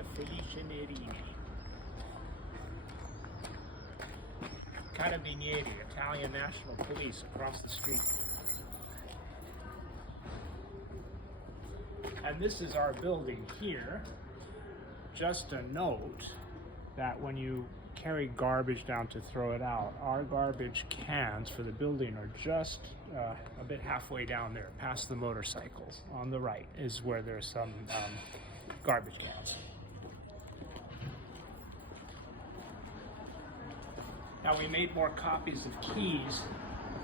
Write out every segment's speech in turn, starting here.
via Felice Nerini. Carabinieri, Italian National Police, across the street. And this is our building here. Just a note that when you carry garbage down to throw it out, our garbage cans for the building are just a bit halfway down there, past the motorcycles. On the right is where there's some garbage cans. Now we made more copies of keys,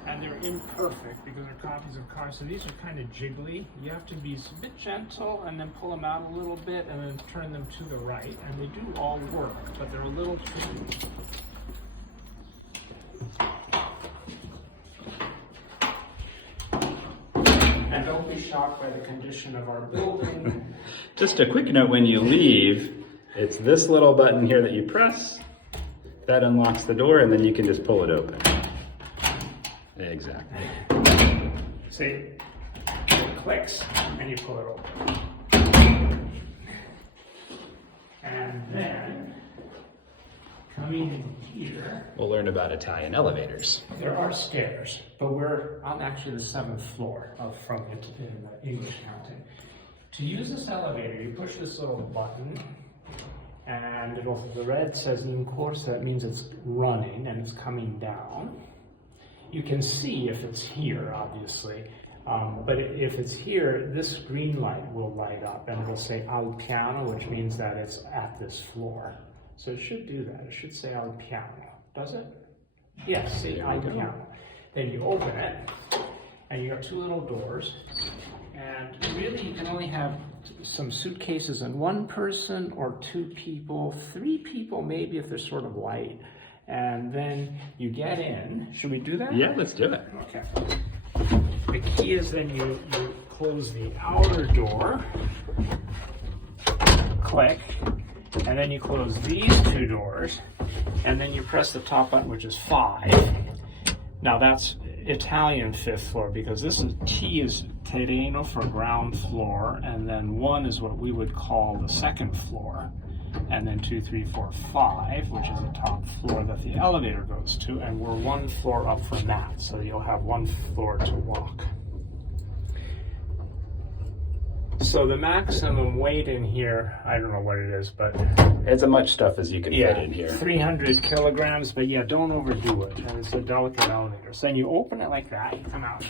and they're imperfect because they're copies of cars. So these are kind of jiggly. You have to be a bit gentle and then pull them out a little bit and then turn them to the right. And they do all work, but they're a little tricky. And don't be shocked by the condition of our building. Just a quick note, when you leave, it's this little button here that you press. That unlocks the door, and then you can just pull it open. Exactly. See, it clicks, and you pull it open. And then, coming in here, We'll learn about Italian elevators. there are stairs, but we're on actually the 7th floor from it in English County. To use this elevator, you push this little button, and the red says in course, that means it's running and it's coming down. You can see if it's here, obviously, but if it's here, this green light will light up and it'll say al piano, which means that it's at this floor. So it should do that. It should say al piano. Does it? Yes, see al piano. Then you open it, and you have two little doors. And really, you can only have some suitcases and one person or two people, three people maybe if they're sort of light. And then you get in. Should we do that? Yeah, let's do it. Okay. The key is then you close the outer door, click, and then you close these two doors, and then you press the top button, which is 5. Now that's Italian 5th floor, because this is T is terreno for ground floor, and then 1 is what we would call the 2nd floor, and then 2, 3, 4, 5, which is the top floor that the elevator goes to, and we're 1 floor up from that, so you'll have 1 floor to walk. So the maximum weight in here, I don't know what it is, but It's as much stuff as you can fit in here. 300 kilograms, but yeah, don't overdo it. And it's a delicate elevator. So then you open it like that, you come out.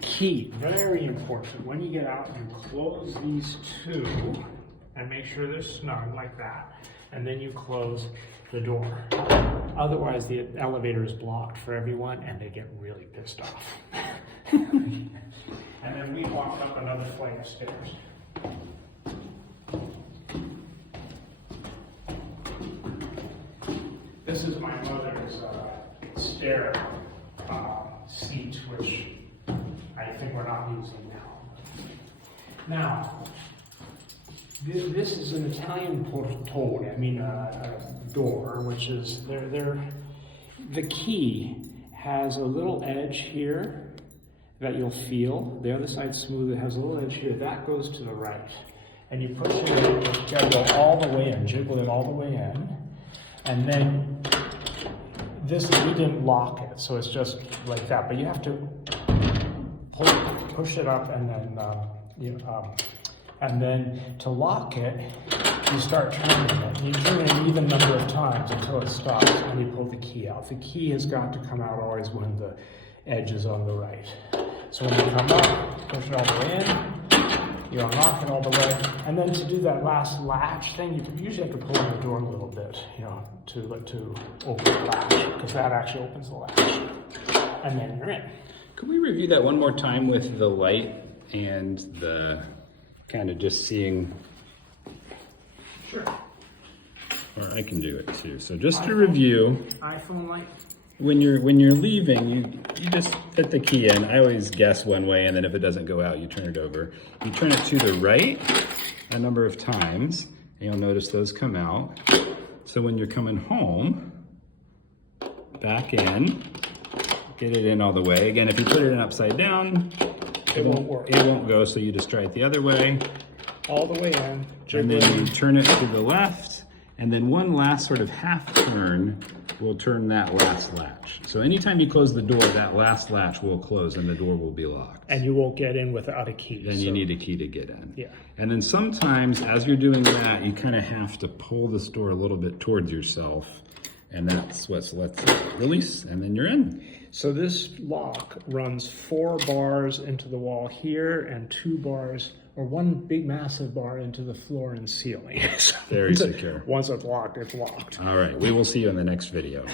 Key, very important. When you get out, you close these two and make sure they're snug like that. And then you close the door. Otherwise, the elevator is blocked for everyone and they get really pissed off. And then we walk up another flight of stairs. This is my mother's stair seat, which I think we're not using now. Now, this is an Italian portone, a door, which is, the key has a little edge here that you'll feel. The other side's smooth, it has a little edge here. That goes to the right. And you push it in, you gotta go all the way in, jiggle it all the way in. And then this, we didn't lock it, so it's just like that. But you have to push it up, and then and then to lock it, you start turning it. You turn it an even number of times until it stops, and you pull the key out. The key has got to come out always when the edge is on the right. So when you come up, push it all the way in, you unlock it all the way, and then to do that last latch thing, you usually have to pull the door a little bit, to open the latch, because that actually opens the latch, and then you're in. Could we review that one more time with the light and the kind of just seeing? Sure. Or I can do it too. So just to review, iPhone light. when you're leaving, you just fit the key in. I always guess one way, and then if it doesn't go out, you turn it over. You turn it to the right a number of times, and you'll notice those come out. So when you're coming home, back in, get it in all the way. Again, if you put it in upside down, it won't work. It won't go, so you just try it the other way. all the way in. And jiggle then it. you turn it to the left, and then one last sort of half turn will turn that last latch. So anytime you close the door, that last latch will close and the door will be locked. And you won't get in without a key. Then you need a key to get in. Yeah. And then sometimes as you're doing that, you kind of have to pull this door a little bit towards yourself. And that's what lets it release, and then you're in. So this lock runs 4 bars into the wall here and 2 bars, or one big massive bar into the floor and ceiling. So Very secure. once it's locked, it's locked. All right, we will see you in the next video.